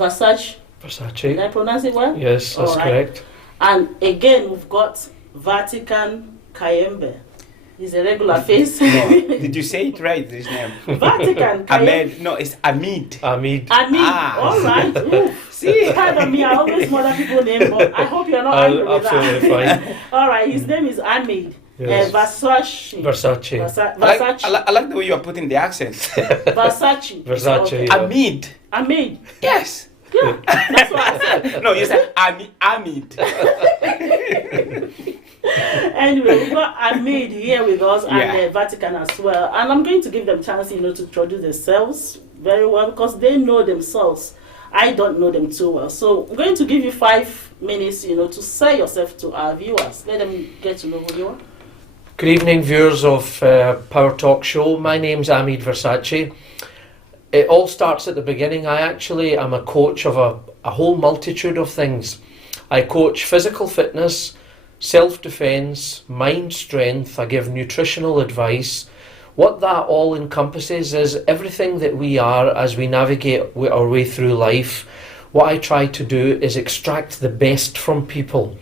Versace. Versace. Did I pronounce it well? Yes, that's correct. And again, we've got Vatican Kayembe. He's a regular face. No, did you say it right, this name? Vatican Kayembe. Ahmed, no, it's Amid. Amid. All right. Oof. See, it's kind of me. I always mother people name, but I hope you're not angry with Absolutely that. fine. All right, his name is Amid. Yes. Versace. Versace. I like the way you are putting the accent. Versace. Versace. Okay. Yeah. Amid. Amid. Yes. Yeah, that's what I said. No, you said Amid. Anyway, we've got Amid here with us Yeah. and Vatican as well. And I'm going to give them chance, to introduce themselves very well because they know themselves. I don't know them too well. So I'm going to give you 5 minutes, to sell yourself to our viewers. Let them get to know who you are. Good evening, viewers of Power Talk Show. My name's Amid Versace. It all starts at the beginning. I actually am a coach of a whole multitude of things. I coach physical fitness, self-defense, mind strength. I give nutritional advice. What that all encompasses is everything that we are as we navigate our way through life. What I try to do is extract the best from people.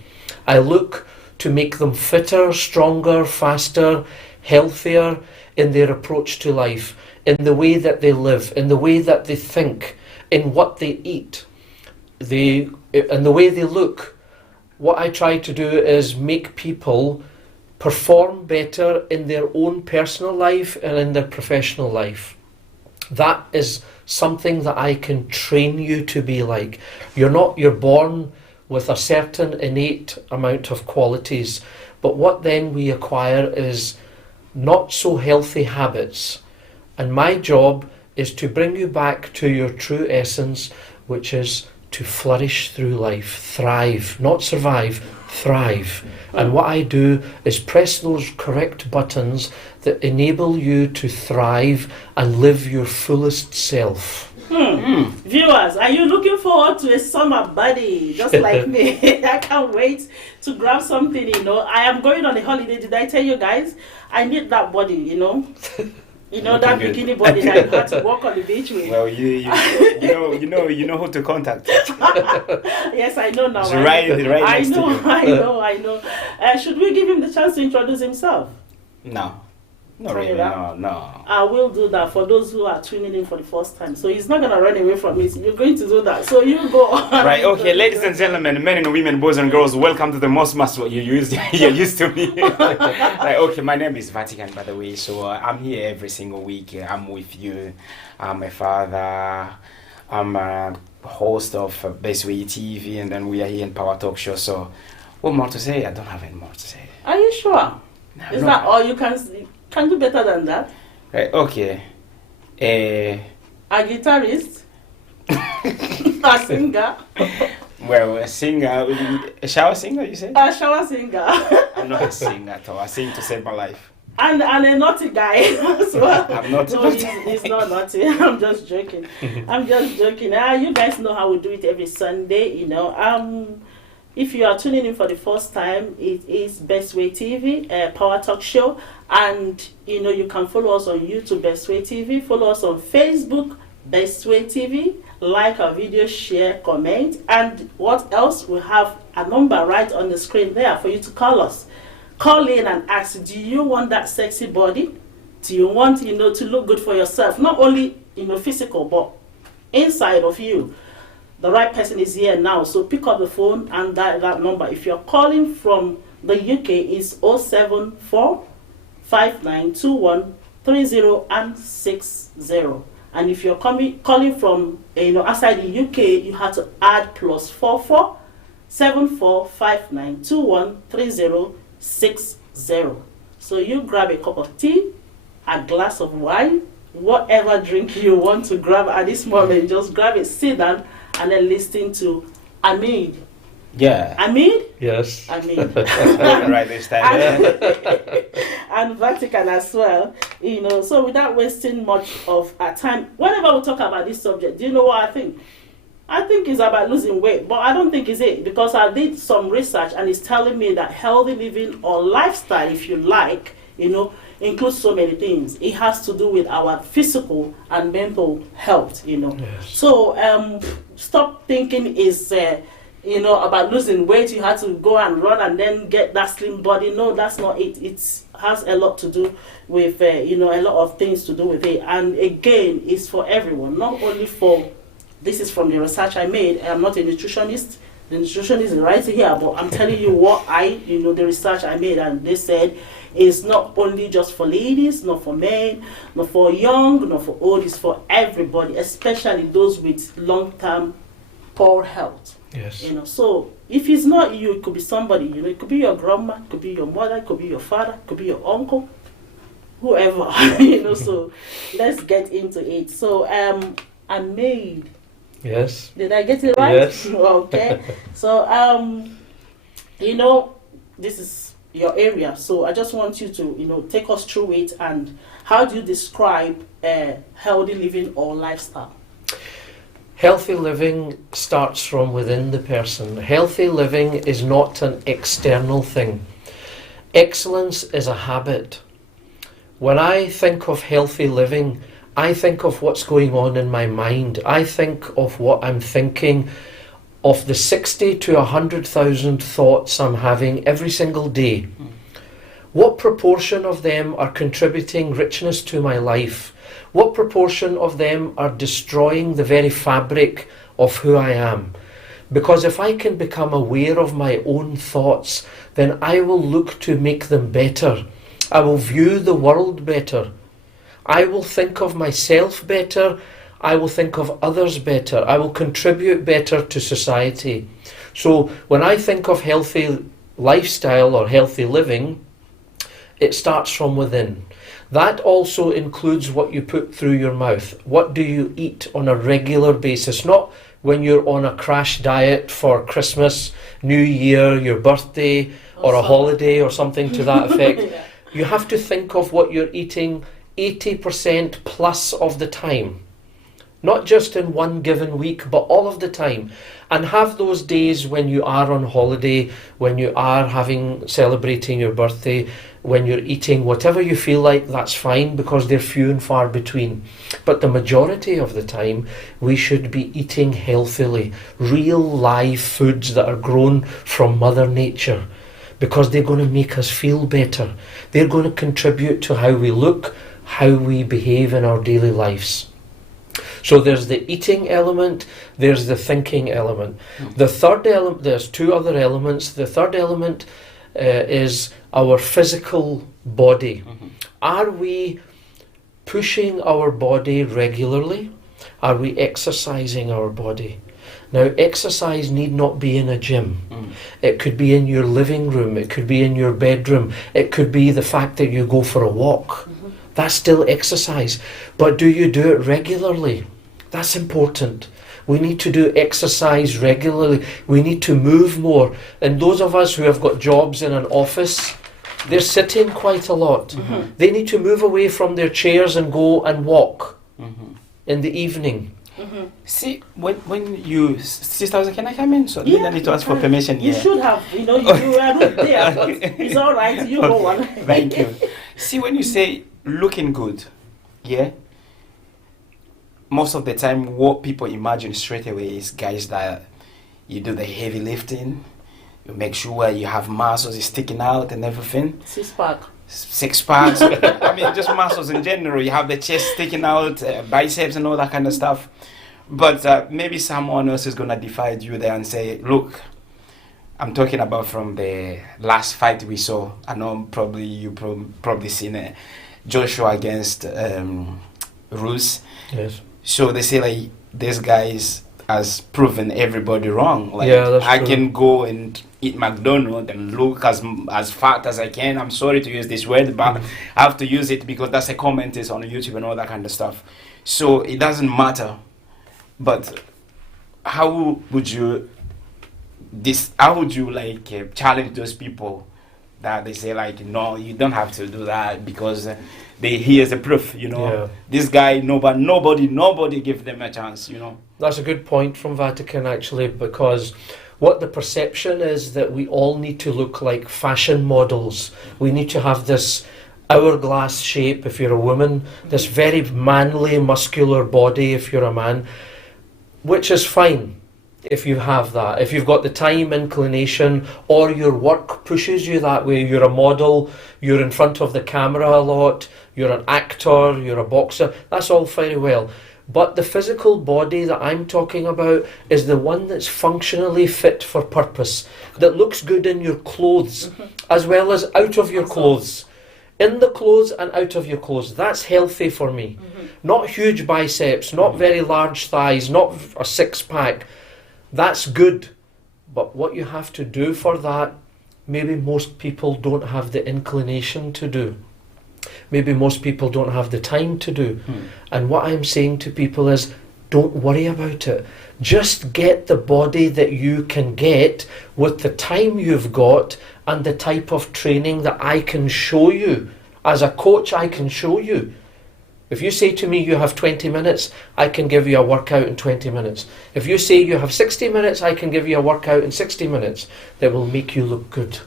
I look to make them fitter, stronger, faster, healthier in their approach to life, in the way that they live, in the way that they think, in what they eat, in the way they look. What I try to do is make people perform better in their own personal life and in their professional life. That is something that I can train you to be like. You're born with a certain innate amount of qualities, but what then we acquire is not so healthy habits. And my job is to bring you back to your true essence, which is to flourish through life, thrive, not survive, thrive. And what I do is press those correct buttons that enable you to thrive and live your fullest self. Viewers, are you looking forward to a summer buddy just like me? I can't wait to grab something, I am going on a holiday. Did I tell you guys? I need that body, that bikini body that you had to walk on the beach with. Well, you know who to contact. Yes, I know now. It's right next to you. I know. Should we give him the chance to introduce himself? No. Not really, no. I will do that for those who are tuning in for the first time. So he's not going to run away from it. You're going to do that. So you go on. Right, okay, ladies and gentlemen, men and women, boys and girls, welcome to the most muscle you're used to me. Right, okay, my name is Vatican, by the way. So I'm here every single week. I'm with you. I'm a father. I'm a host of Best Way TV, and then we are here in Power Talk Show. So what more to say? I don't have any more to say. Are you sure? Is that all you can do better than that? Right, okay. A guitarist? A singer? Well, a singer, a shower singer, you say? A shower singer. I'm not a singer at all. I sing to save my life. And a naughty guy as well. I'm not. No, he's not naughty. I'm just joking. You guys know how we do it every Sunday, If you are tuning in for the first time, it is Best Way TV, Power Talk Show. And, you can follow us on YouTube, Best Way TV. Follow us on Facebook, Best Way TV. Like our video, share, comment. And what else? We have a number right on the screen there for you to call us. Call in and ask, do you want that sexy body? Do you want, to look good for yourself? Not only, physical, but inside of you. The right person is here now, so pick up the phone and dial that number. If you're calling from the UK, it's 074 5921 3060. And if you're calling from outside the UK, you have to add +44 74 5921 3060. So you grab a cup of tea, a glass of wine, whatever drink you want to grab at this moment, just grab it, sit down, and then listen to Amid. Yeah. Amid? Yes. Amid. Right this time. And Vatican as well. So without wasting much of our time, whenever we talk about this subject, do you know what I think? I think it's about losing weight, but I don't think it's it, because I did some research and it's telling me that healthy living or lifestyle, if you like, includes so many things. It has to do with our physical and mental health, Yes. So stop thinking is about losing weight. You have to go and run and then get that slim body. No, that's not it. It has a lot to do with a lot of things to do with it. And again, it's for everyone, not only for. This is from the research I made. I'm not a nutritionist. The nutritionist is right here, but I'm telling you what the research I made, and they said it's not only just for ladies, not for men, not for young, not for old. It's for everybody, especially those with long-term poor health. Yes. So if it's not you, it could be somebody. It could be your grandma, it could be your mother, it could be your father, it could be your uncle, whoever. So let's get into it. So I made. Yes. Did I get it right? Yes. Okay. So this is your area. So I just want you to take us through it, and how do you describe a healthy living or lifestyle? Healthy living starts from within the person. Healthy living is not an external thing. Excellence is a habit. When I think of healthy living, I think of what's going on in my mind. I think of what I'm thinking, of the 60 to 100,000 thoughts I'm having every single day. What proportion of them are contributing richness to my life? What proportion of them are destroying the very fabric of who I am? Because if I can become aware of my own thoughts, then I will look to make them better. I will view the world better. I will think of myself better. I will think of others better. I will contribute better to society. So when I think of healthy lifestyle or healthy living, it starts from within. That also includes what you put through your mouth. What do you eat on a regular basis? Not when you're on a crash diet for Christmas, New Year, your birthday, or a holiday or something to that effect. Yeah. You have to think of what you're eating 80% plus of the time. Not just in one given week, but all of the time. And have those days when you are on holiday, when you are celebrating your birthday, when you're eating whatever you feel like, that's fine, because they're few and far between. But the majority of the time, we should be eating healthily, real live foods that are grown from Mother Nature, because they're going to make us feel better. They're going to contribute to how we look, how we behave in our daily lives. So there's the eating element, there's the thinking element. The third element, there's two other elements. The third element is our physical body. Are we pushing our body regularly? Are we exercising our body? Now, exercise need not be in a gym. It could be in your living room, it could be in your bedroom, it could be the fact that you go for a walk. That's still exercise. But do you do it regularly? That's important. We need to do exercise regularly. We need to move more. And those of us who have got jobs in an office, they're sitting quite a lot. They need to move away from their chairs and go and walk in the evening. See, when you, sisters, can I come in? So I need to ask for permission. You should have, you are not there, but it's all right. You go on. Thank you. See, when you say looking good, yeah, most of the time what people imagine straight away is guys that you do the heavy lifting, you make sure you have muscles sticking out and everything. Six packs. I mean, just muscles in general. You have the chest sticking out, biceps and all that kind of stuff. But maybe someone else is going to defy you there and say, look, I'm talking about from the last fight we saw. I know probably you probably seen it. Joshua against Roos. Yes. So they say like this guy has proven everybody wrong. Like that's I true. can go and eat McDonald's and look as fat as I can. I'm sorry to use this word, but I have to use it because that's a comment is on YouTube and all that kind of stuff. So it doesn't matter. But how would you like challenge those people that they say like, no, you don't have to do that because here's the proof, This guy, nobody give them a chance, That's a good point from Vatican actually, because what the perception is that we all need to look like fashion models. We need to have this hourglass shape if you're a woman, this very manly, muscular body if you're a man, which is fine if you have that. If you've got the time, inclination, or your work pushes you that way, you're a model, you're in front of the camera a lot, you're an actor, you're a boxer, that's all very well. But the physical body that I'm talking about is the one that's functionally fit for purpose, that looks good in your clothes as well as out of your clothes. In the clothes and out of your clothes. That's healthy for me. Not huge biceps, not very large thighs, not a six-pack. That's good. But what you have to do for that, maybe most people don't have the inclination to do. Maybe most people don't have the time to do. And what I'm saying to people is, don't worry about it. Just get the body that you can get with the time you've got and the type of training that I can show you. As a coach, I can show you. If you say to me you have 20 minutes, I can give you a workout in 20 minutes. If you say you have 60 minutes, I can give you a workout in 60 minutes that will make you look good.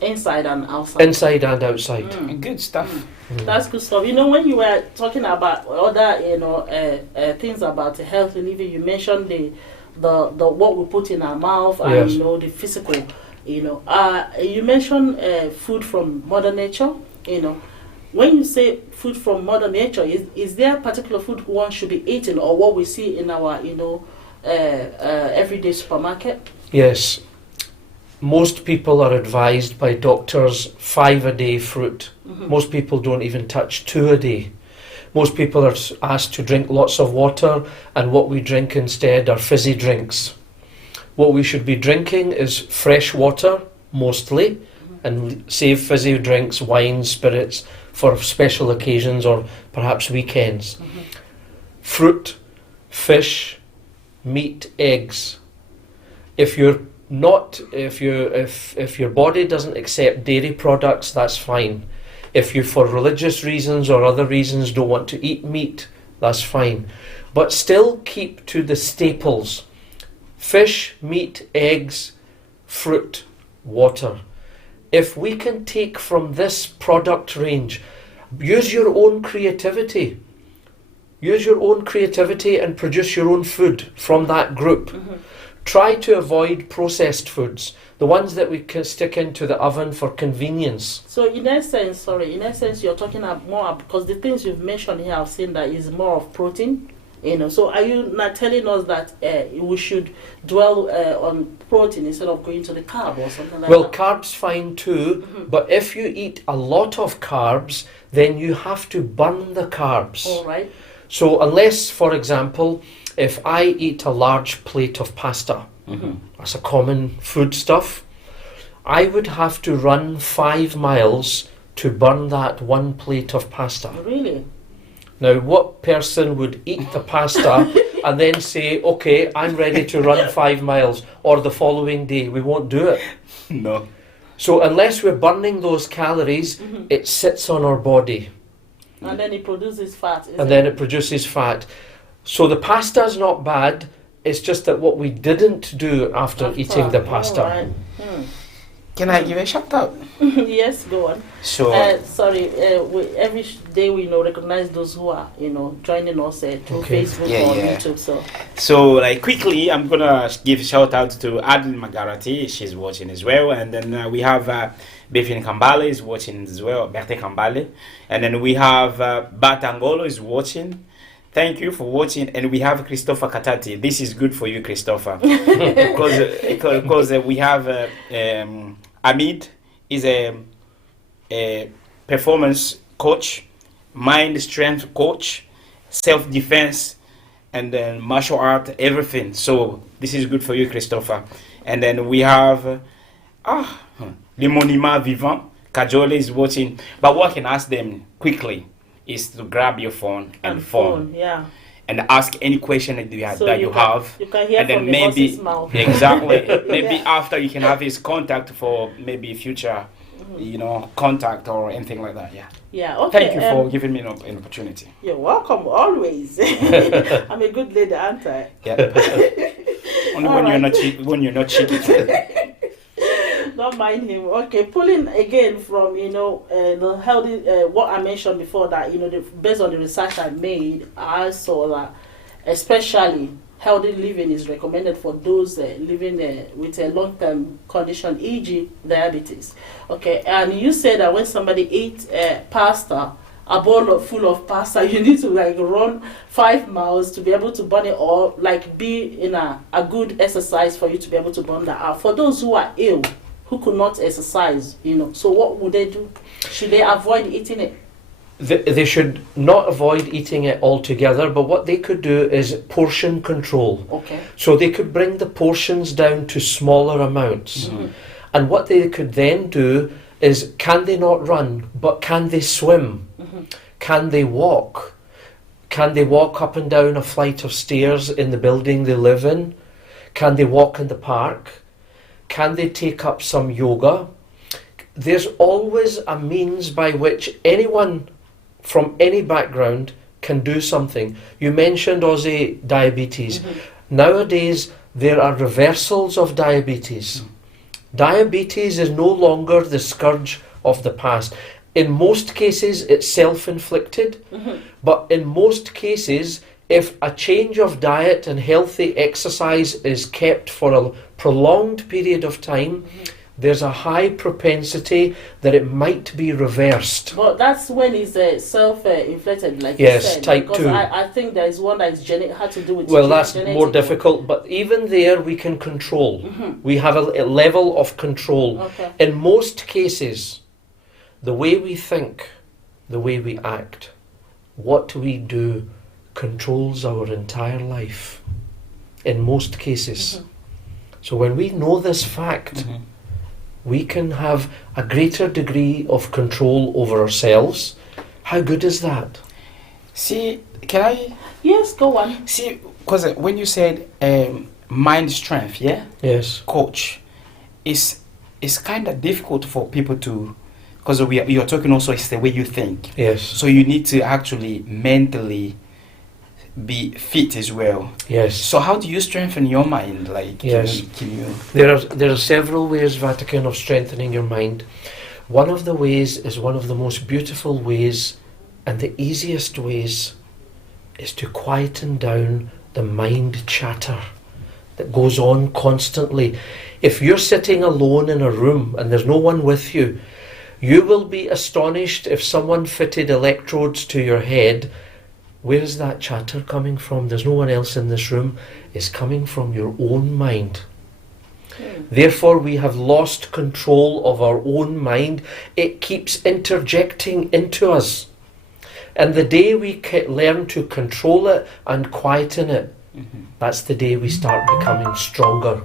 Inside and outside. Inside and outside. Good stuff. That's good stuff. You know, when you were talking about other, things about the health and living, you mentioned the what we put in our mouth and Yes. the physical. You mentioned food from Mother Nature. When you say food from Mother Nature, is there a particular food one should be eating, or what we see in our everyday supermarket? Yes. Most people are advised by doctors 5 a day fruit. Most people don't even touch 2 a day. Most people are asked to drink lots of water, and what we drink instead are fizzy drinks. What we should be drinking is fresh water, mostly, and save fizzy drinks, wine, spirits, for special occasions or perhaps weekends. Fruit, fish, meat, eggs. If your body doesn't accept dairy products, that's fine. If you, for religious reasons or other reasons, don't want to eat meat, that's fine. But still keep to the staples. Fish, meat, eggs, fruit, water. If we can take from this product range, use your own creativity. Use your own creativity and produce your own food from that group. Try to avoid processed foods, the ones that we can stick into the oven for convenience. So in essence, you're talking about more, because the things you've mentioned here, I've seen that is more of protein. So are you not telling us that we should dwell on protein instead of going to the carb or something like Well, that? carbs fine too, but if you eat a lot of carbs, then you have to burn the carbs. All right. So unless, for example, if I eat a large plate of pasta, that's a common food stuff, I would have to run 5 miles to burn that 1 plate of pasta. Really? Now, what person would eat the pasta and then say, okay, I'm ready to run 5 miles, or the following day? We won't do it. No. So unless we're burning those calories, it sits on our body. And then it produces fat. And then it produces fat. So the pasta is not bad, it's just that what we didn't do after eating the pasta. All right. Can I give a shout out? Yes, go on. So Every day we recognize those who are joining us through Facebook or YouTube. So like quickly, I'm gonna give a shout out to Adeline Magarati. She's watching as well, and then we have Befin Kambale is watching as well. Berthe Kambale, and then we have Batangolo is watching. Thank you for watching, and we have Christopher Katati. This is good for you, Christopher, because we have Amid is a performance coach, mind strength coach, self-defense, and then martial art, everything. So this is good for you, Christopher. And then we have Le Monument Vivant. Kajole is watching, but what I can ask them quickly is to grab your phone and phone, and ask any question that you have. You can hear and from then the horse's mouth. Exactly. Maybe after you can have his contact for maybe future, contact or anything like that. Yeah. Okay. Thank you for giving me an opportunity. You're welcome. Always. I'm a good lady, aren't I? Yeah. Only when you're not cheating. Don't mind him. Okay, pulling again from the healthy what I mentioned before that based on the research I made, I saw that especially healthy living is recommended for those living with a long-term condition, e.g., diabetes. Okay, and you said that when somebody eats pasta, a bowl full of pasta, you need to run 5 miles to be able to burn it, or be in a good exercise for you to be able to burn that out. For those who are ill, who could not exercise, so what would they do? Should they avoid eating it? They should not avoid eating it altogether, but what they could do is portion control. Okay. So they could bring the portions down to smaller amounts. Mm-hmm. And what they could then do is, can they not run, but can they swim? Mm-hmm. Can they walk? Can they walk up and down a flight of stairs in the building they live in? Can they walk in the park? Can they take up some yoga? There's always a means by which anyone from any background can do something. You mentioned, Ozzy, diabetes. Mm-hmm. Nowadays, there are reversals of diabetes. Diabetes is no longer the scourge of the past. In most cases, it's self-inflicted, but in most cases, if a change of diet and healthy exercise is kept for a prolonged period of time, there's a high propensity that it might be reversed. But that's when it's self-inflicted, like Yes, you said. type because 2. I think there is one that is had to do with Well, that's genetic more one. difficult, but even there we can control. We have a level of control. Okay. In most cases, the way we think, the way we act, what we do controls our entire life. In most cases. So when we know this fact, we can have a greater degree of control over ourselves. How good is that? See, can I? Yes, go on. See, because when you said mind strength, yeah? Yes. Coach, it's kind of difficult for people to, because you're talking also, it's the way you think. Yes. So you need to actually mentally be fit as well. Yes. So how do you strengthen your mind? Yes. Can you? There are several ways, Vatican, of strengthening your mind. One of the ways is one of the most beautiful ways, and the easiest ways, is to quieten down the mind chatter that goes on constantly. If you're sitting alone in a room and there's no one with you, you will be astonished if someone fitted electrodes to your head. Where is that chatter coming from? There's no one else in this room. It's coming from your own mind. Therefore, we have lost control of our own mind. It keeps interjecting into us. And the day we learn to control it and quieten it, that's the day we start becoming stronger.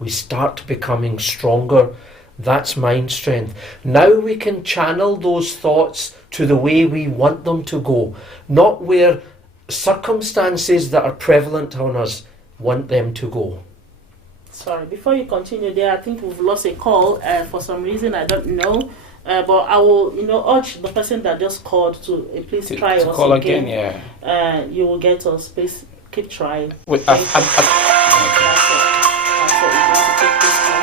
We start becoming stronger. That's mind strength. Now we can channel those thoughts to the way we want them to go, not where circumstances that are prevalent on us want them to go. Sorry, before you continue there, I think we've lost a call for some reason, I don't know. But I will, urge the person that just called to please try to us call again. Yeah. You will get us. Please keep trying. Wait, That's it. That's it. We're going to take this call.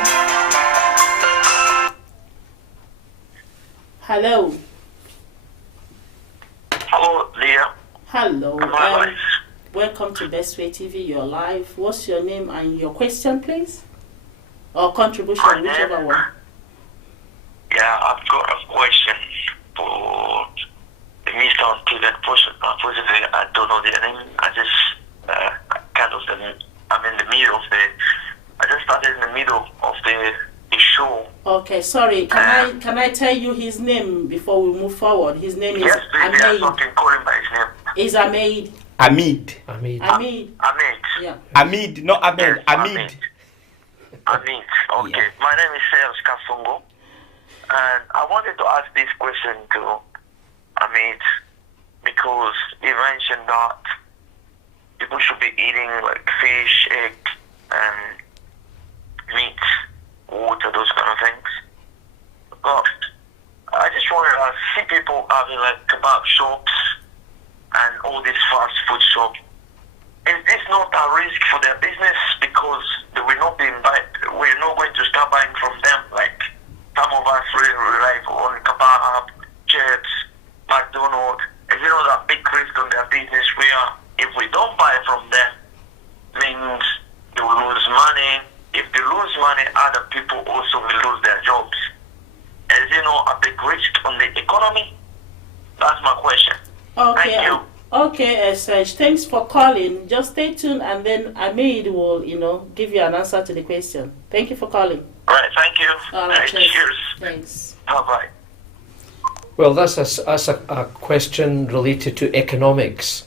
Hello. Hello, Leah. Hello. Am I live? Welcome to Best Way TV. You're live. What's your name and your question, please? Or contribution, My name- whichever one. Yeah, I've got a question for the Mr. Student person. Unfortunately, I don't know their name. I just I'm in the middle of I just started in the middle of the show. Okay, sorry. Can I tell you his name before we move forward? His name is Yes, please, there's Ahmed. something calling by his name. Is Ahmed. Amid. Amid. Ahmed. Ahmed. Yeah. Amid, not Ahmed. Yes, Amid. Ahmed. Okay. Yeah. My name is Sales Kasongo. And I wanted to ask this question to Ahmed because he mentioned that people should be eating like fish, egg, and meat, water, those kind of things. But I just wanted to see people having like kebab shops and all these fast food shops. Is this not a risk for their business because we're not going to start buying from them? Like money, other people also will lose their jobs. As you know, a big risk on the economy. That's my question. Okay. Thank you. Okay, Serge, thanks for calling. Just stay tuned, and then Amid will, give you an answer to the question. Thank you for calling. All right, thank you. All right, Cheers. Thanks. Bye-bye. Well, that's a question related to economics.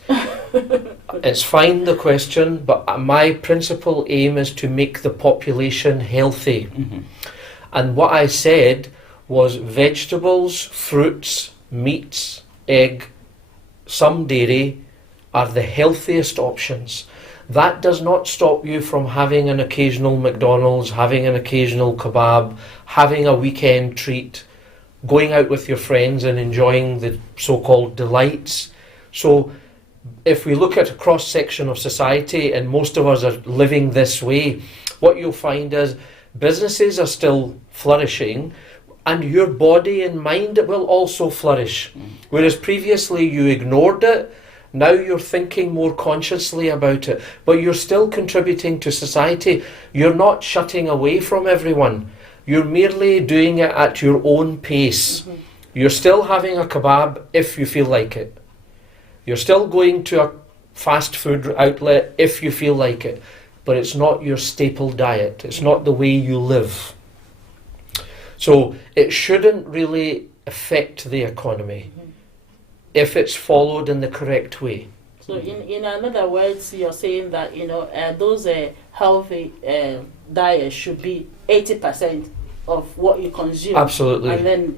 It's fine, the question, but my principal aim is to make the population healthy. And what I said was vegetables, fruits, meats, egg, some dairy are the healthiest options. That does not stop you from having an occasional McDonald's, having an occasional kebab, having a weekend treat, going out with your friends and enjoying the so-called delights. So if we look at a cross-section of society, and most of us are living this way, what you'll find is businesses are still flourishing, and your body and mind will also flourish. Whereas previously you ignored it, now you're thinking more consciously about it, but you're still contributing to society. You're not shutting away from everyone. You're merely doing it at your own pace. You're still having a kebab if you feel like it. You're still going to a fast food outlet if you feel like it. But it's not your staple diet. It's not the way you live. So it shouldn't really affect the economy if it's followed in the correct way. So in other words, you're saying that, those healthy diets should be 80% of what you consume. Absolutely. And then,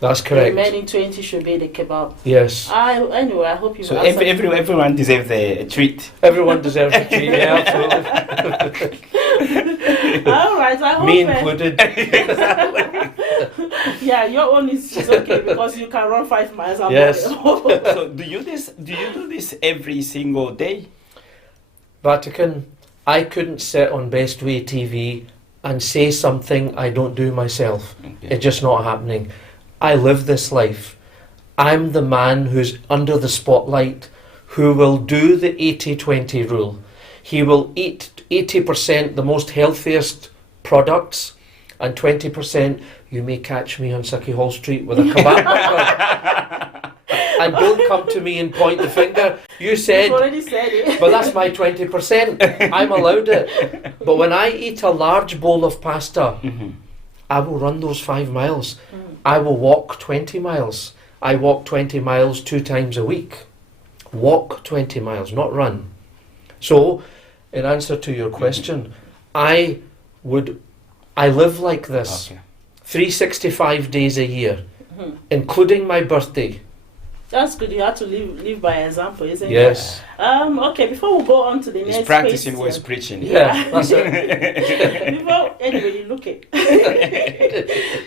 That's the correct. remaining 20 should be the kebab. Yes. Anyway, I hope you So everyone deserves a treat. Everyone deserves a treat. Yeah, absolutely. All right, I hope Me included. yeah, your own is okay because you can run 5 miles. Yes. So do you do this every single day? Vatican, I couldn't sit on Best Way TV and say something I don't do myself. Okay. It's just not happening. I live this life. I'm the man who's under the spotlight, who will do the 80-20 rule. He will eat 80% the most healthiest products, and 20% you may catch me on Sucky Hall Street with a kebab burger. And don't come to me and point the finger. You said, You've already said it. but that's my 20%. I'm allowed it. But when I eat a large bowl of pasta, I will run those 5 miles. I will walk 20 miles. I walk 20 miles 2 times a week. Walk 20 miles, not run. So, in answer to your question, I live like this. Okay. 365 days a year, including my birthday. That's good. You have to live by example, isn't it? Yes. Okay, before we go on to the He's next practicing question. what he's preaching. Yeah, that's it. Anyway, you look it.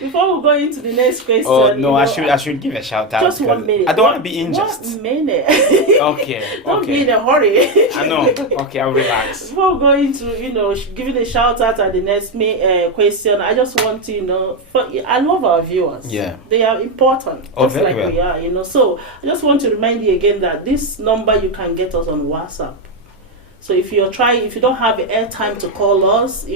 Before we go into the next question. Oh no, I should give a shout out. Just 1 because minute. I don't want to be injured. 1 minute. Okay. Don't be in Okay. a hurry. I know. Okay, I'll relax. Before we go into, giving a shout out at the next question, I just want to, I love our viewers. Yeah. They are important. Oh, just very like we are, So I just want to remind you again that this number you can get us on WhatsApp. So if you don't have airtime to call us,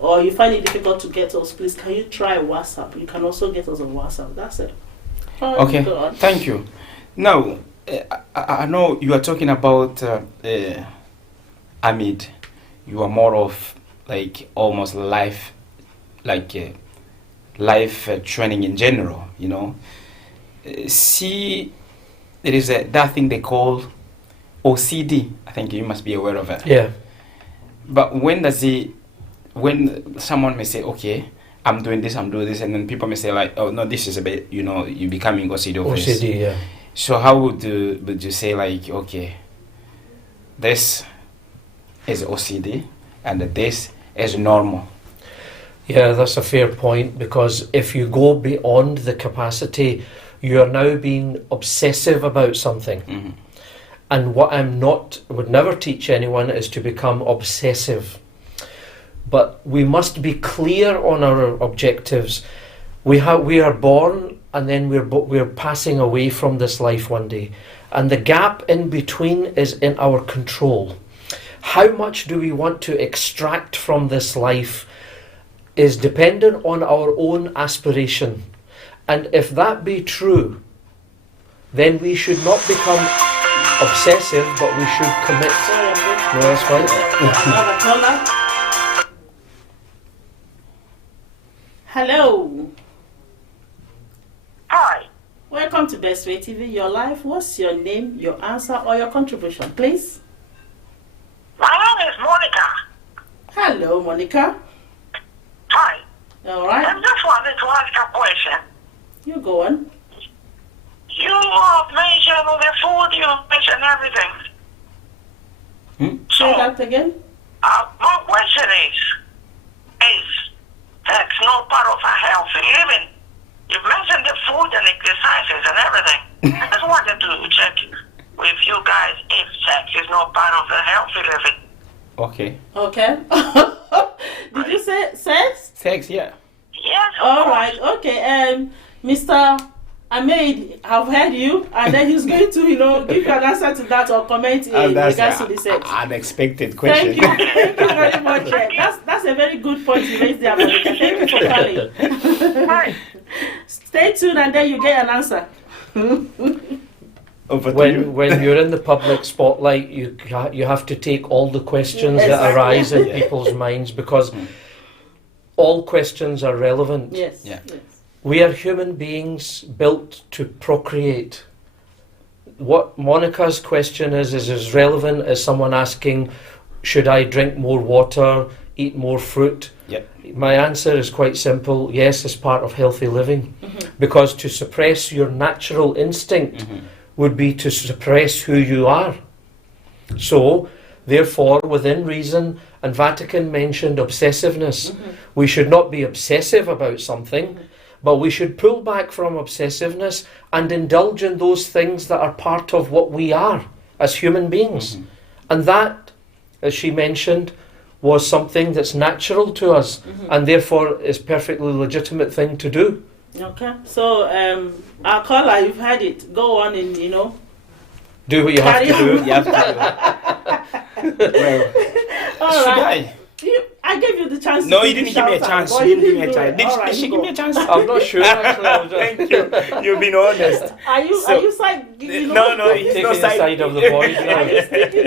or you find it difficult to get us, please can you try WhatsApp? You can also get us on WhatsApp. That's it. Okay. God. Thank you. Now, I know you are talking about Amid. You are more of like almost life training in general. See, there is that thing they call OCD. I think you must be aware of it. Yeah. But when someone may say, okay, I'm doing this, and then people may say like, oh no, this is a bit, you're becoming OCD over this. OCD, yeah. So how would you say like, okay, this is OCD and this is normal? Yeah, that's a fair point, because if you go beyond the capacity, you are now being obsessive about something. Mm-hmm. And what would never teach anyone is to become obsessive. But we must be clear on our objectives. We are born, and then we're passing away from this life one day. And the gap in between is in our control. How much do we want to extract from this life is dependent on our own aspiration. And if that be true, then we should not become obsessive, but we should commit. Sorry, I'm going to No, that's fine. another caller. Hello. Hi. Welcome to Best Way TV, your life. What's your name, your answer, or your contribution, please? My name is Monica. Hello, Monica. Hi. All I right. just wanted to ask a question. You go on. You have mentioned the food, you mentioned everything. Say that again. My question is that's not part of a healthy living? You mentioned the food and exercises and everything. I just wanted to check with you guys if sex is not part of the healthy living. Okay. Okay. Did you say sex? Sex, yeah. Yes. of All course. right. Okay. Mr. Ahmed, I've heard you, and then he's going to, give you an answer to that or comment in That's regards to the sex. unexpected question. Thank you. Thank you very much. That's a very good point you raised there, Monica. Thank you for calling. Right. Stay tuned, and then you get an answer. Over to you. When you're in the public spotlight, you have to take all the questions that Exactly. arise in people's minds, because all questions are relevant. Yes. Yeah. Yes. We are human beings built to procreate. What Monica's question is as relevant as someone asking, should I drink more water, eat more fruit? Yep. My answer is quite simple. Yes, it's part of healthy living. Because to suppress your natural instinct would be to suppress who you are. So, therefore, within reason, and Vatican mentioned obsessiveness, we should not be obsessive about something, but we should pull back from obsessiveness and indulge in those things that are part of what we are as human beings. And that, as she mentioned, was something that's natural to us, and therefore is perfectly legitimate thing to do. Okay. So, our caller, you've had it. Go on and, Do what you have Carry to do. on. You have to well, All should right. I? I gave you the chance. No, to you do didn't the give me a shout chance. out, but You didn't give me a do chance. it. All right, Did she you give me go. a chance? I'm not sure, actually. I was just Thank you. You've been honest. Are you So- side? No, he's taking not the side of the boys now.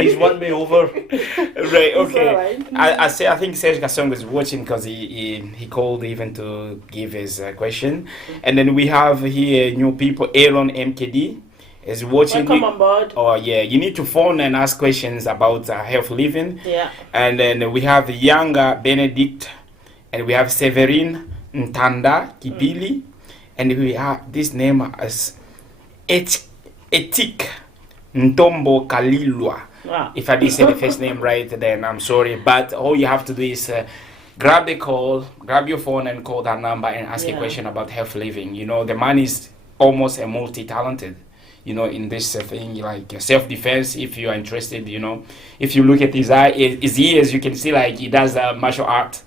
He's won me over. Right, okay. alright. I think Serge Gasson was watching because he called even to give his question. And then we have here new people. Aaron MKD is watching. Welcome on board. Oh yeah, you need to phone and ask questions about health living. Yeah. And then we have younger Benedict, and we have Severin Ntanda Kipili, and we have this name as Etik Ntombo Kalilwa. Wow. If I didn't say the first name right, then I'm sorry. But all you have to do is grab the call, grab your phone and call that number and ask a Yeah. question about health living. The man is almost a multi-talented, in this thing, like self-defense, if you are interested, If you look at his ears, you can see like he does martial art.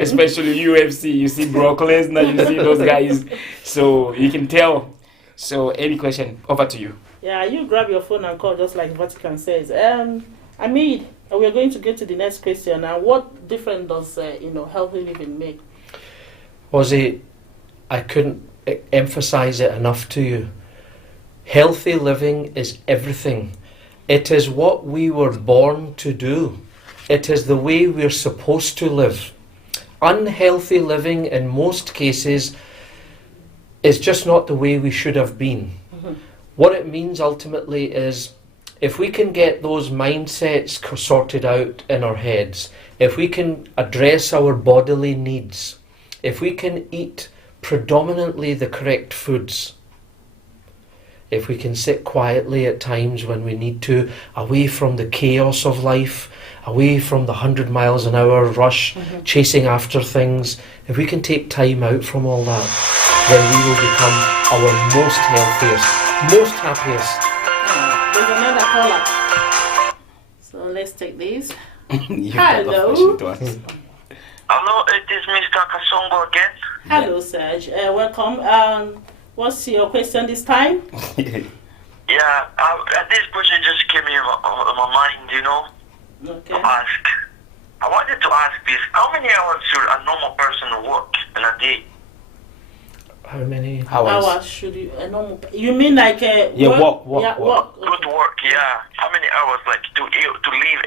Especially UFC, you see Brock Lesnar, you see those guys. So you can tell. So any question, over to you. Yeah, you grab your phone and call just like Vatican says. Amid, we're going to get to the next question. And what difference does healthy living make? Ozzy, I couldn't emphasize it enough to you. Healthy living is everything. It is what we were born to do. It is the way we're supposed to live. Unhealthy living in most cases is just not the way we should have been. What it means ultimately is if we can get those mindsets sorted out in our heads, if we can address our bodily needs, if we can eat predominantly the correct foods, if we can sit quietly at times when we need to, away from the chaos of life, away from the 100 miles an hour rush, chasing after things, if we can take time out from all that, then we will become our most healthiest, most happiest. There's another caller. So let's take this. You have a Hello. question to ask. Hello, it is Mr. Kasongo again. Hello, Serge. Welcome. What's your question this time? Yeah, this question just came in my mind, Okay. to ask. I wanted to to ask this: how many hours should a normal person work in a day? How many? Hours should you? You mean like work. Yeah, Work. work. Go to work, yeah. How many hours, like, to live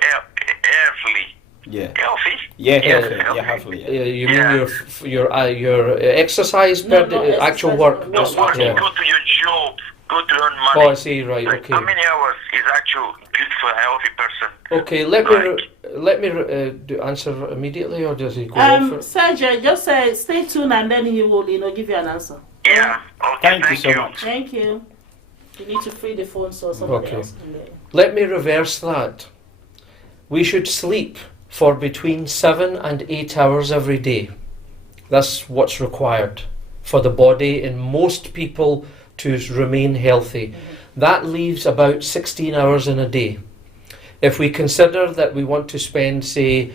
healthy? Yeah. Healthy? Yeah, Yes, healthy. Yeah, healthy. Yeah. You Yeah. mean your exercise per day, actual exercise, work? no, Not working, yeah. go to your job, go to earn money. Oh, I see. Right. Like, Okay. how many hours is actually good for a healthy person? Okay. Let me answer immediately, or does he go for it? Sergio, just stay tuned and then he will, give you an answer. Yeah, okay, Thank you so much. Thank you. You need to free the phone so somebody Okay. else can get it. Let me reverse that. We should sleep for between 7 and 8 hours every day. That's what's required for the body in most people to remain healthy. That leaves about 16 hours in a day. If we consider that we want to spend, say,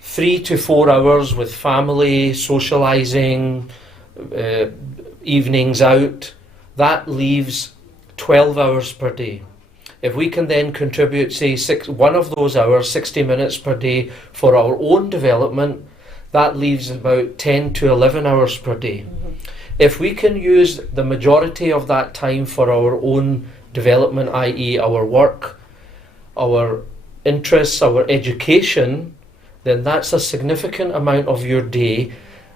3 to 4 hours with family, socializing, evenings out, that leaves 12 hours per day. If we can then contribute, say, one of those hours, 60 minutes per day, for our own development, that leaves about 10 to 11 hours per day. If we can use the majority of that time for our own development, i.e. our work, our interests, our education, then that's a significant amount of your day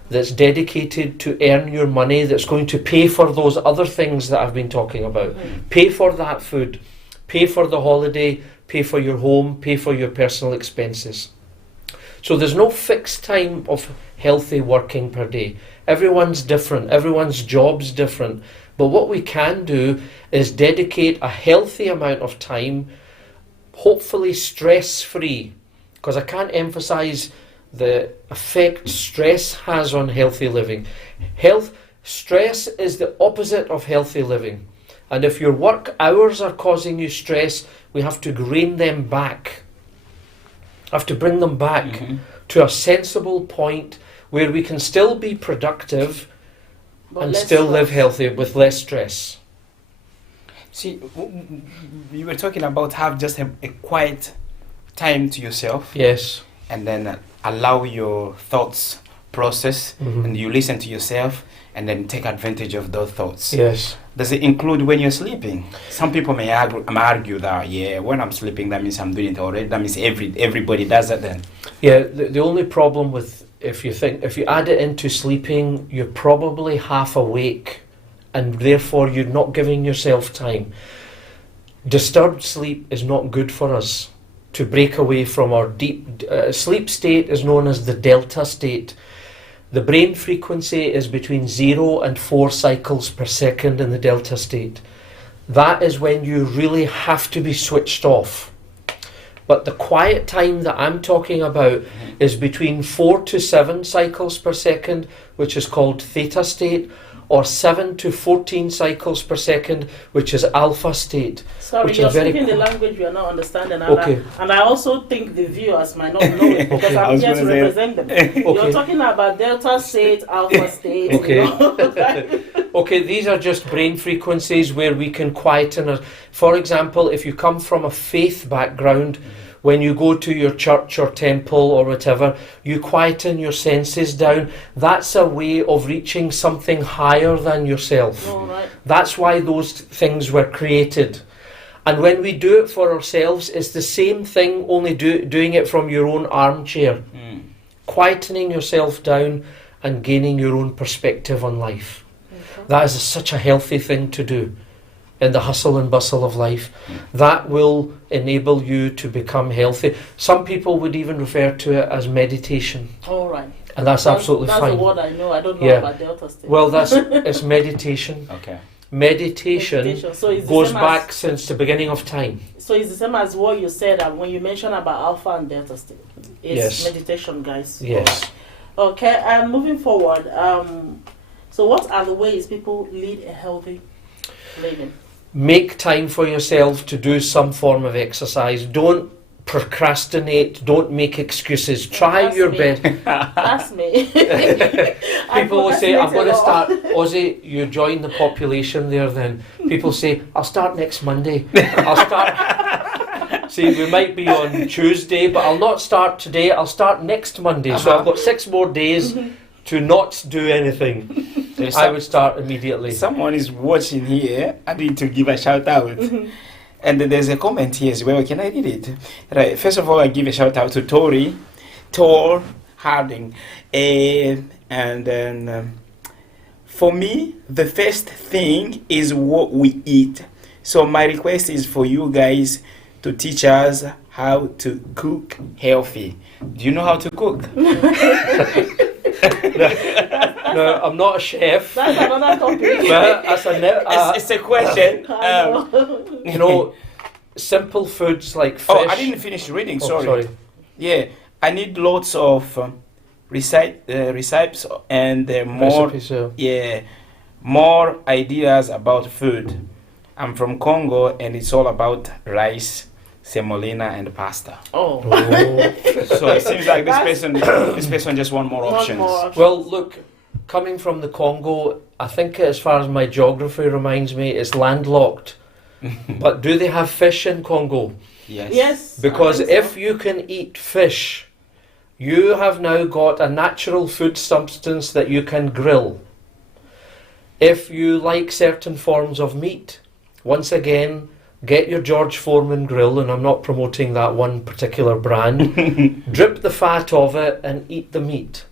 that's dedicated to earn your money, that's going to pay for those other things that I've been talking about. Pay for that food, pay for the holiday, pay for your home, pay for your personal expenses. So there's no fixed time of healthy working per day. Everyone's different, everyone's job's different. But what we can do is dedicate a healthy amount of time, hopefully stress-free, because I can't emphasize the effect stress has on healthy living. Stress is the opposite of healthy living. And if your work hours are causing you stress, we have to rein them back. Have to bring them back to a sensible point where we can still be productive and still live healthy with less stress. See, you were talking about have just a quiet time to yourself. Yes. And then allow your thoughts process, and you listen to yourself, and then take advantage of those thoughts. Yes. Does it include when you're sleeping? Some people may argue that, yeah, when I'm sleeping, that means I'm doing it already. That means everybody does it then. Yeah, the only problem with, if you add it into sleeping, you're probably half awake, and therefore you're not giving yourself time. Disturbed sleep is not good for us. To break away from our deep sleep state is known as the delta state. The brain frequency is between 0 and 4 cycles per second in the delta state. That is when you really have to be switched off. But the quiet time that I'm talking about is between 4 to 7 cycles per second, which is called theta state, or 7 to 14 cycles per second, which is alpha state. Sorry, which you're is very speaking the language we are not understanding. And, Okay. and I also think the viewers might not know it because Okay. I'm here to represent them. You're Okay. talking about delta state, alpha state. Okay. You know? Okay, these are just brain frequencies where we can quieten us. For example, if you come from a faith background, when you go to your church or temple or whatever, you quieten your senses down. That's a way of reaching something higher than yourself. All right. That's why those things were created. And when we do it for ourselves, it's the same thing, only doing it from your own armchair. Quietening yourself down and gaining your own perspective on life. Okay. That is such a healthy thing to do in the hustle and bustle of life. That will enable you to become healthy. Some people would even refer to it as meditation. All right. And that's absolutely that's fine. That's a word I know. I don't know Yeah. about delta state. Well, it's meditation. Okay. Meditation So it's the goes same back as, since the beginning of time. So it's the same as what you said when you mentioned about alpha and delta state. It's Yes. meditation, guys. Yes. All right. Okay, and moving forward, so what are the ways people lead a healthy living? Make time for yourself to do some form of exercise. Don't procrastinate. Don't make excuses. Try That's your me. best. That's me. People will say, I'm going to start. start, Ozzy, you join the population there then. People say, I'll start next Monday. I'll start See, we might be on Tuesday, but I'll not start today. I'll start next Monday. So I've got 6 more days to not do anything. I would start immediately. Someone is watching here. I need to give a shout out. And then there's a comment here as well. Can I read it? Right. First of all, I give a shout out to Tor Harding. And then for me, the first thing is what we eat. So my request is for you guys to teach us how to cook healthy. Do you know how to cook? No, I'm not a chef. That's another topic. But It's a question. you know, simple foods like fish. Oh, I didn't finish reading. Oh, Sorry. Yeah, I need lots of recipes and more. Recipes, more ideas about food. I'm from Congo, and it's all about rice, semolina, and pasta. Oh. So it seems like this person just want more options. Well, look, coming from the Congo, I think as far as my geography reminds me, it's landlocked. But do they have fish in Congo? Yes. Because if you can eat fish, you have now got a natural food substance that you can grill. If you like certain forms of meat, once again, get your George Foreman grill, and I'm not promoting that one particular brand. Drip the fat of it and eat the meat.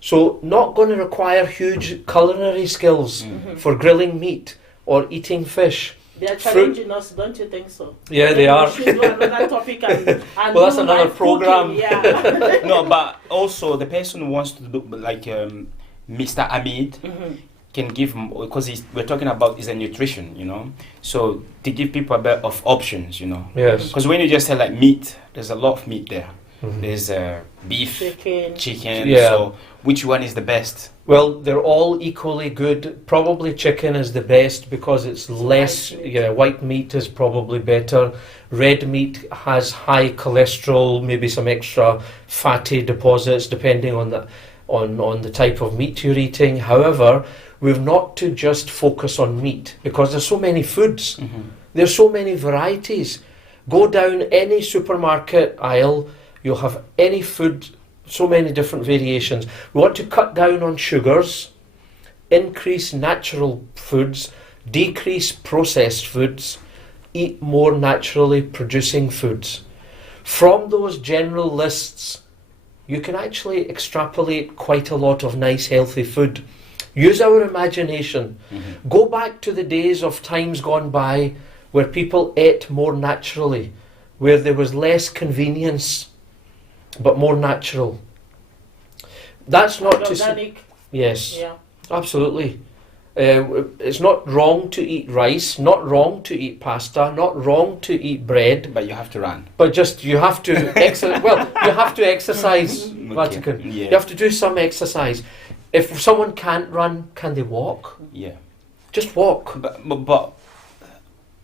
So not going to require huge culinary skills for grilling meat or eating fish. They are challenging us, don't you think so? Yeah, they are. We should do another topic and well, that's another live program. cooking, yeah. No, but also the person who wants to do like Mr. Amid can give, because we're talking about is a nutrition, you know. So to give people a bit of options, you know. Yes. Because when you just say like meat, there's a lot of meat there. There's beef, chicken. Yeah. So which one is the best? Well, they're all equally good. Probably chicken is the best because it's less. White meat. Yeah, white meat is probably better. Red meat has high cholesterol, maybe some extra fatty deposits depending on the type of meat you're eating. However, we've not to just focus on meat because there's so many foods. There's so many varieties. Go down any supermarket aisle, you'll have any food, so many different variations. We want to cut down on sugars, increase natural foods, decrease processed foods, eat more naturally producing foods. From those general lists, you can actually extrapolate quite a lot of nice healthy food. Use our imagination. Go back to the days of times gone by where people ate more naturally, where there was less convenience, but more natural. That's not to say... Organic. Yes, Yeah. absolutely. It's not wrong to eat rice, not wrong to eat pasta, not wrong to eat bread. But you have to run. But just you have to you have to exercise, Vatican. Yeah. You have to do some exercise. If someone can't run, can they walk? Yeah. Just walk. But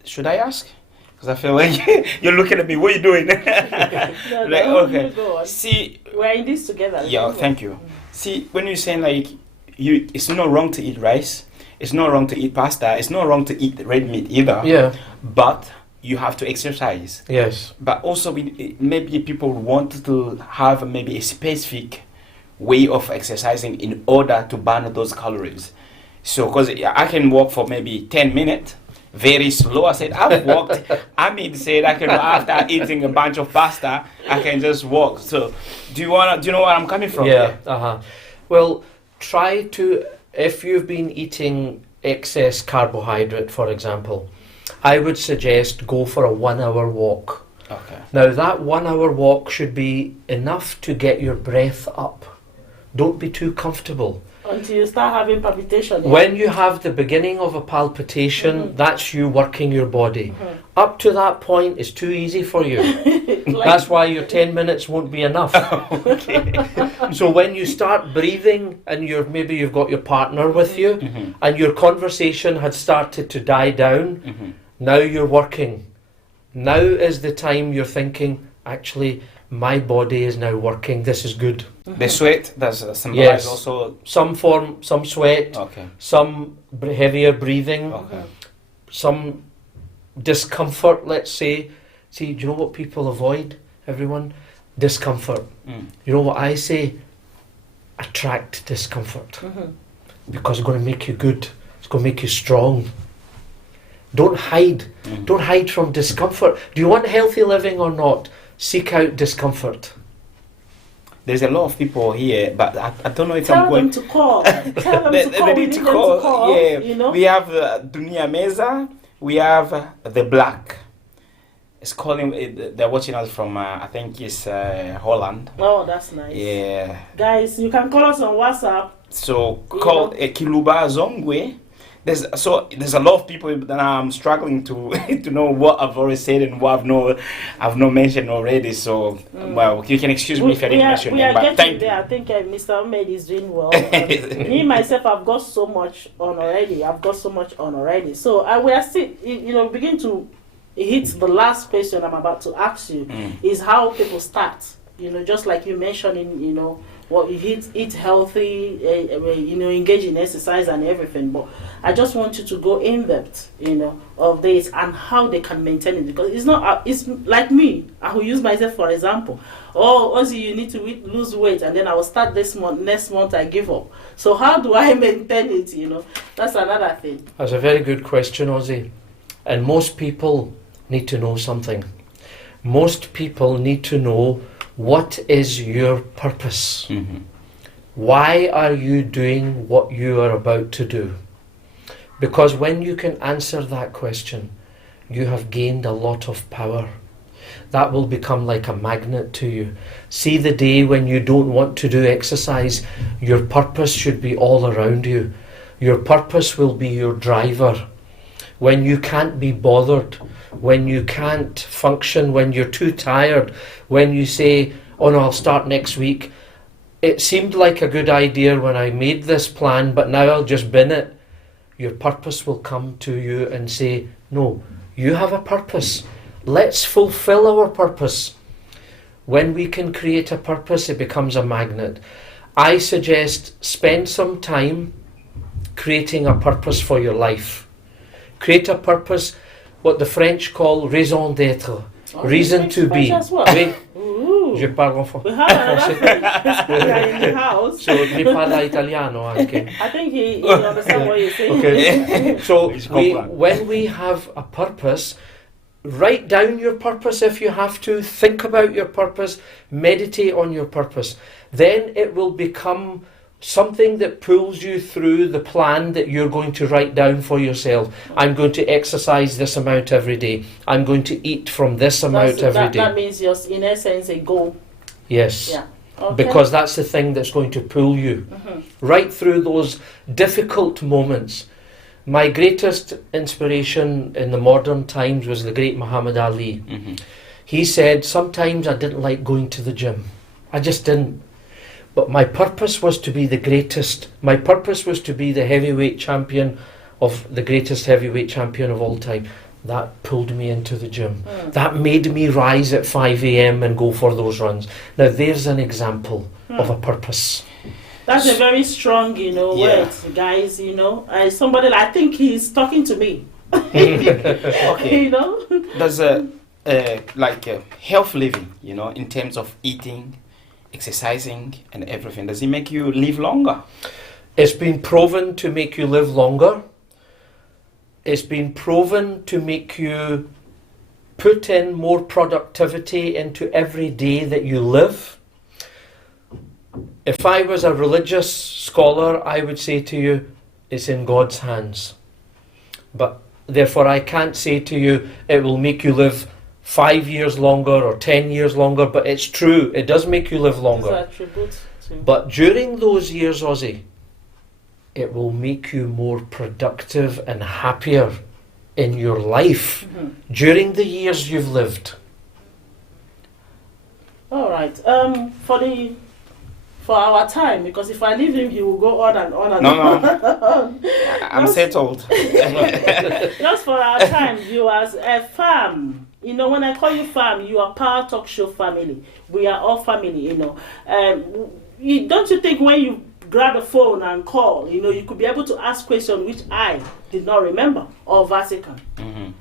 should I ask? Because I feel like you're looking at me. What are you doing? No, Like, no, okay. you go on. See, We're in this together. yeah, remember? thank you. See, when you're saying like it's not wrong to eat rice, it's not wrong to eat pasta, it's not wrong to eat red meat either. Yeah. But you have to exercise. Yes. But also, maybe people want to have maybe a specific way of exercising in order to burn those calories. So, because I can walk for maybe 10 minutes, very slow. I said, I've walked. Amid said, I can, after eating a bunch of pasta, I can just walk. So, do you know where I'm coming from? Yeah. Well, try to, if you've been eating excess carbohydrate, for example, I would suggest go for a 1 hour walk. Okay. Now that 1 hour walk should be enough to get your breath up. Don't be too comfortable. Until you start having palpitation. Yeah? When you have the beginning of a palpitation, that's you working your body. Up to that point, it's too easy for you. That's why your 10 minutes won't be enough. So when you start breathing and maybe you've got your partner with you and your conversation had started to die down, now you're working. Now is the time you're thinking, actually, my body is now working, this is good. The sweat, that's symbolized Yes. also. Some sweat, Okay. some heavier breathing, Okay. some discomfort, let's say. See, do you know what people avoid, everyone? Discomfort. Mm. You know what I say? Attract discomfort. Because it's going to make you good. It's going to make you strong. Don't hide. Don't hide from discomfort. Do you want healthy living or not? Seek out discomfort. There's a lot of people here, but I don't know if Tell I'm going. them to call. Tell them to call. They We need need to them to call. call. Yeah, You know. we have Dunia Meza. We have the Black. It's calling. They're watching us from. I think it's Holland. Oh, that's nice. Yeah. Guys, you can call us on WhatsApp. So call Kiluba Zongwe. There's a lot of people that I'm struggling to to know what I've already said and what I've not mentioned already. So well, you can excuse me if I didn't mention we them, are but getting thank there. I think Mr. Ahmed is doing well. Me myself, I've got so much on already. So we are still, begin to hit the last question I'm about to ask you is how people start. Just like you mentioning, what you eat healthy, engage in exercise and everything. But I just want you to go in depth, of this and how they can maintain it, because it's not. It's like me. I will use myself for example. Oh, Ozzy, you need to lose weight, and then I will start this month. Next month, I give up. So how do I maintain it? That's another thing. That's a very good question, Ozzy. And most people need to know something. Most people need to know, what is your purpose? Why are you doing what you are about to do? Because when you can answer that question, you have gained a lot of power. That will become like a magnet to you. See, the day when you don't want to do exercise, your purpose should be all around you. Your purpose will be your driver. When you can't be bothered, when you can't function, when you're too tired, when you say, oh no, I'll start next week. It seemed like a good idea when I made this plan, but now I'll just bin it. Your purpose will come to you and say, no, you have a purpose. Let's fulfill our purpose. When we can create a purpose, it becomes a magnet. I suggest spend some time creating a purpose for your life. Create a purpose, what the French call raison d'être, reason to be. Je parle en We have another French speaker in the house. So, mi parla italiano anche. I think he understands what you're saying. Okay. So, when we have a purpose, write down your purpose if you have to. Think about your purpose. Meditate on your purpose. Then it will become something that pulls you through the plan that you're going to write down for yourself. I'm going to exercise this amount every day. I'm going to eat from this amount every day. That means you're, in essence, a goal. Yes. Yeah. Okay. Because that's the thing that's going to pull you right through those difficult moments. My greatest inspiration in the modern times was the great Muhammad Ali. He said, sometimes I didn't like going to the gym. I just didn't. But my purpose was to be the greatest. My purpose was to be the heavyweight champion of the greatest heavyweight champion of all time. That pulled me into the gym. That made me rise at 5 a.m. and go for those runs. Now there's an example of a purpose. That's a very strong, word, guys, somebody, I think he's talking to me. Okay. There's health living, in terms of eating, exercising and everything. Does it make you live longer? It's been proven to make you live longer. It's been proven to make you put in more productivity into every day that you live. If I was a religious scholar, I would say to you, it's in God's hands. But therefore I can't say to you, it will make you live 5 years longer or 10 years longer, but it's true, it does make you live longer. But during those years, Ozzy, it will make you more productive and happier in your life during the years you've lived. All right. For our time, because if I leave him, he will go on and on and on. No. I'm settled. Just for our time, you as a fam. When I call you fam, you are Power Talk Show family. We are all family, Don't you think when you grab the phone and call. You know, you could be able to ask questions which I did not remember, or Vatican.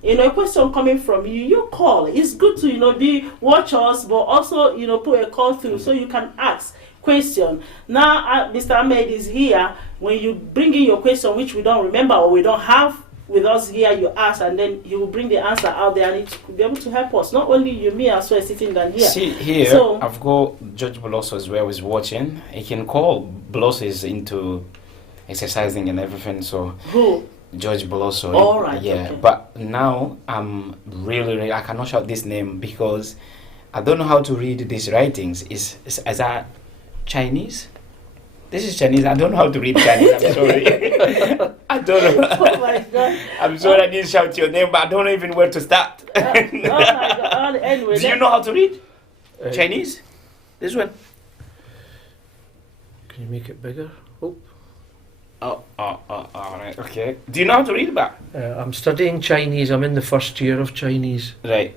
You know, a question coming from you, you call. It's good to, you know, watch us, but also, you know, put a call through so you can ask question. Now, Mr. Ahmed is here. When you bring in your question, which we don't remember or we don't have with us here, you ask, and then he will bring the answer out there, and it will be able to help us. Not only you, me as well, sitting down here. See here, So, I've got Judge Boloso as well who's watching. He can call. Boloso is into exercising and everything, so who? Judge Boloso. All right, Yeah, okay. but now I'm really, I cannot shout this name because I don't know how to read these writings. Is that Chinese? This is Chinese. I don't know how to read Chinese. I'm sorry. I don't know. Oh my God. I'm sorry I didn't shout your name, but I don't know even where to start. Oh my God. Anyway, Do you know how to read Chinese? This one. Can you make it bigger? Oh. Oh, all right, okay. Do you know how to read that? I'm studying Chinese. I'm in the first year of Chinese. Right.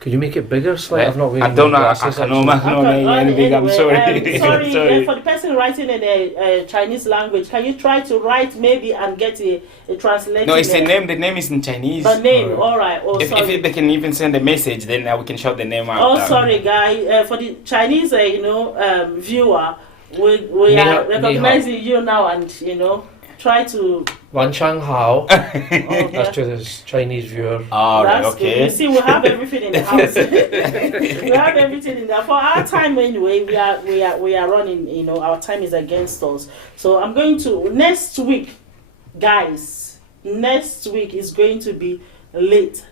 Could you make it bigger slightly? I've not I wearing don't know. my I glasses, cannot actually. anything. I'm sorry. sorry, Sorry. for the person writing in a Chinese language, can you try to write maybe and get a translation? No, it's the name. The name is in Chinese. The name, Alright. all right. Oh, If sorry. they can even send a message, then we can shout the name out. Oh, sorry, guy. For the Chinese, viewer, we Ni are hao- recognizing you now, and try to. Wan Chang Hao. Okay. That's to this Chinese viewer. All right, That's good. okay. You see, we have everything in the house. We have everything in there. For our time anyway, we are running. Our time is against us. So I'm going to next week, guys. Next week is going to be late.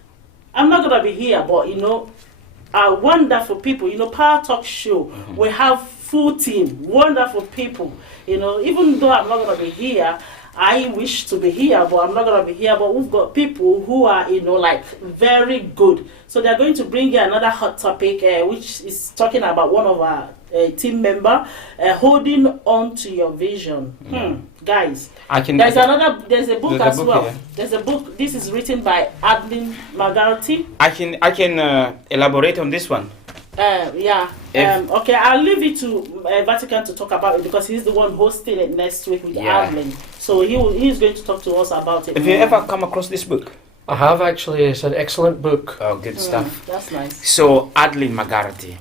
I'm not gonna be here, but our wonderful people. Power Talk Show. We have full team, wonderful people. Even though I'm not gonna be here. I wish to be here, but I'm not going to be here. But we've got people who are, very good. So they're going to bring you another hot topic, which is talking about one of our team member holding on to your vision. Guys, there's a book as well. Yeah. There's a book. This is written by Adeline McGarty. I can elaborate on this one. Okay, I'll leave it to Vatican to talk about it because he's the one hosting it next week with Adeline. So he's going to talk to us about it. Have you ever come across this book? I have actually. It's an excellent book. Oh, good stuff. That's nice. So Adeline McGarty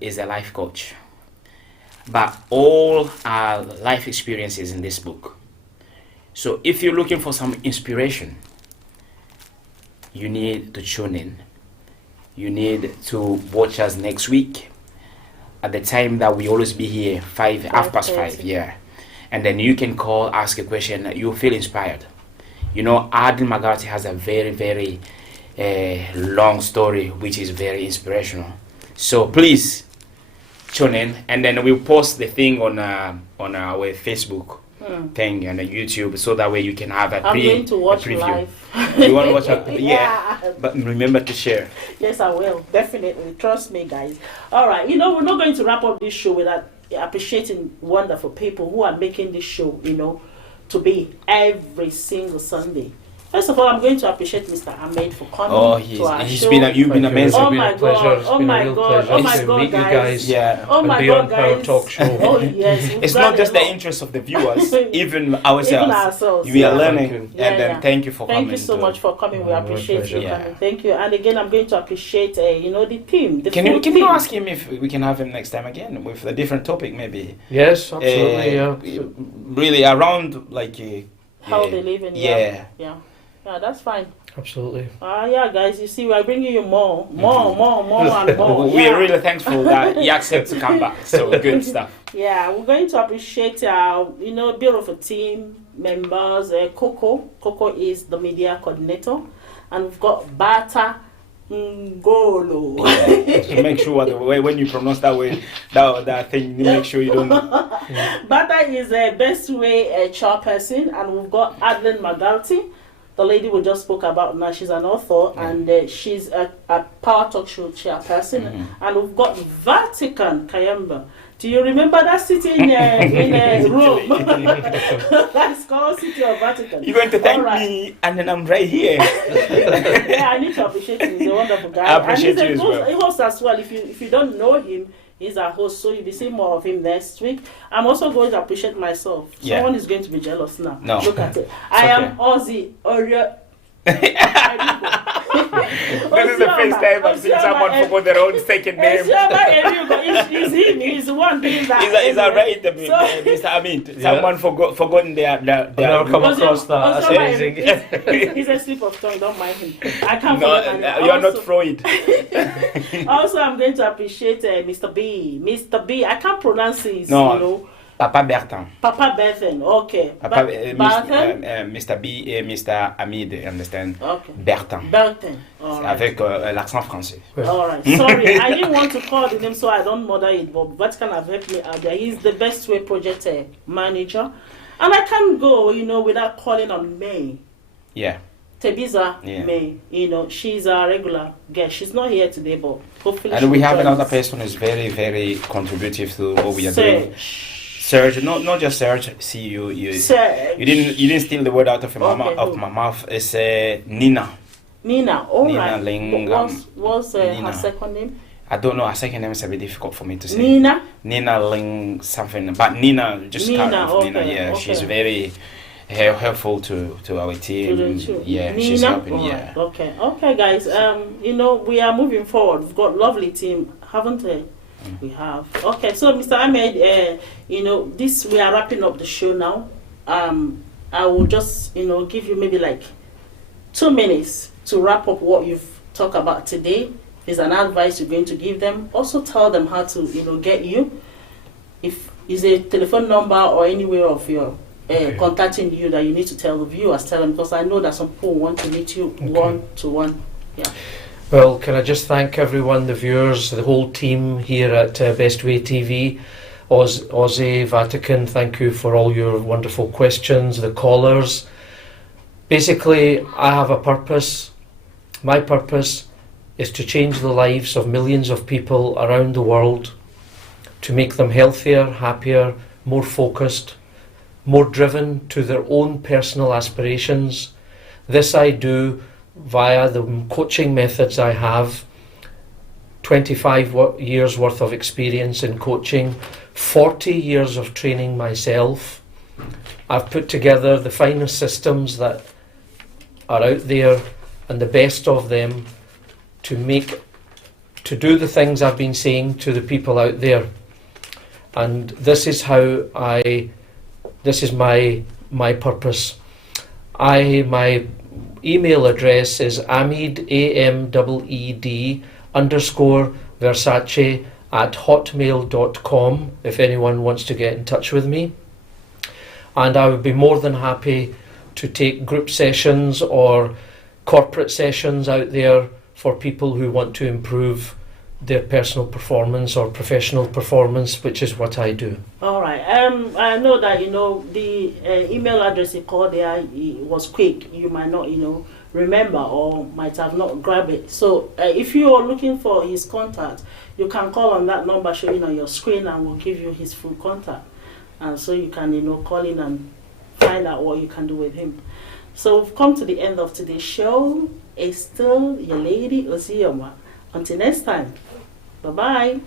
is a life coach, but all our life experiences in this book. So if you're looking for some inspiration, you need to tune in. You need to watch us next week at the time that we always be here, 5:30. Yeah. And then you can call, ask a question, you feel inspired. Adeline McGarty has a very, very long story, which is very inspirational. So please tune in, and then we'll post the thing on our Facebook thing and YouTube, so that way you can have I'm going to watch preview. live. You want to watch it? Yeah. But remember to share. Yes, I will. Definitely. Trust me, guys. All right. We're not going to wrap up this show without appreciating wonderful people who are making this show, to be every single Sunday. First of all, I'm going to appreciate Mr. Ahmed for coming to our show. You've been amazing. Oh my God! Oh my God! Oh my God, guys! Yeah. Oh my be God, on Power guys! Talk Show. Oh yes. It's not just the interest of the viewers, even ourselves. We are learning, Thank you. and then thank you for coming. Thank you so much for coming. We My appreciate you pleasure. coming. Thank you. And again, I'm going to appreciate, the team. Can you ask him if we can have him next time again with a different topic, maybe? Yes, absolutely. Yeah. Really around how they live in. Yeah, that's fine. Absolutely. Yeah, guys, you see, we're bringing you more and more. We are really thankful that he accepts to come back. So good stuff. Yeah, we're going to appreciate our, beautiful team members. Coco is the media coordinator, and we've got Bata Ngolo. To make sure when you pronounce that way, that thing, you make sure you don't. Bata is a best way chairperson, and we've got Adeline McGarty. The lady we just spoke about now, she's an author, and she's a Power Talk Show chairperson. And we've got Vatican Kayamba. Do you remember that city in Rome? That's called City of Vatican. You're going to thank me, and then I'm right here. Yeah, I need to appreciate him. He's a wonderful guy. I appreciate and you as well. He hosts as well. If you don't know him, He's our host, so you'll be seeing more of him next week. I'm also going to appreciate myself. Yeah. Someone is going to be jealous now. No. Look at it. I am Ozzy Oreo. This is the first time I've seen someone forgot their own second name. It's him. He's the one doing that. Is that right, So- Mr. Amit? Someone forgotten their I've never come across that. That's amazing. It's a slip of tongue. Don't mind him. I can't No, forget my name. you are not Also- Freud. Also, I'm going to appreciate Mr. B. Mr. B. I can't pronounce his, No. you know. Papa Bertin. Papa Bethan. Okay. Papa, Bethan. Mr. B et Mr. Hamid, understand? Okay. Bertin. Bethan. All right. Avec l'accent français. All right. Sorry, I didn't want to call the name, so I don't mother it. But Vatican have helped me out there. He's the best way project manager, and I can't go, you know, without calling on May. Yeah. Tebiza Yeah. May, you know, she's a regular guest. She's not here today, but hopefully. And she'll we have join another us. person who's very, very contributive to what we are doing. Serge. Serge, not just Serge. See you Serge. you didn't steal the word out of Okay, who? my mouth. It's Nina. Nina. All Nina right. Lingam. What's Nina. her second name? I don't know. Her second name is a bit difficult for me to say. Nina. Nina Ling something, but Nina just Nina, kind of Nina. okay, Yeah, okay. she's very helpful to our team. Yeah, Nina? she's helping. All Yeah. right. Okay, guys. You know, we are moving forward. We've got lovely team, haven't we? We have. Okay, so Mr. Ahmed, you know, we are wrapping up the show now. I will just, you know, give you maybe like 2 minutes to wrap up what you've talked about today. Is an advice you're going to give them. Also tell them how to, you know, get you. If is a telephone number or any way of your contacting you that you need to tell the viewers, tell them, because I know that some people want to meet you one-to-one. Yeah. Well, can I just thank everyone, the viewers, the whole team here at Best Way TV, Aussie, Vatican, thank you for all your wonderful questions, the callers. Basically, I have a purpose. My purpose is to change the lives of millions of people around the world, to make them healthier, happier, more focused, more driven to their own personal aspirations. This I do via the coaching methods I have, 25 years worth of experience in coaching, 40 years of training myself. I've put together the finest systems that are out there and the best of them to do the things I've been saying to the people out there. And this is my purpose. My email address is Amid, AMEED_Versace@hotmail.com if anyone wants to get in touch with me. And I would be more than happy to take group sessions or corporate sessions out there for people who want to improve their personal performance or professional performance, which is what I do. All right. I know that, you know, the email address he called there, it was quick. You might not, you know, remember or might have not grabbed it. So if you are looking for his contact, you can call on that number showing on your screen, and we'll give you his full contact. And so you can, you know, call in and find out what you can do with him. So we've come to the end of today's show. It's still your lady Oziyoma. Until next time. Bye-bye.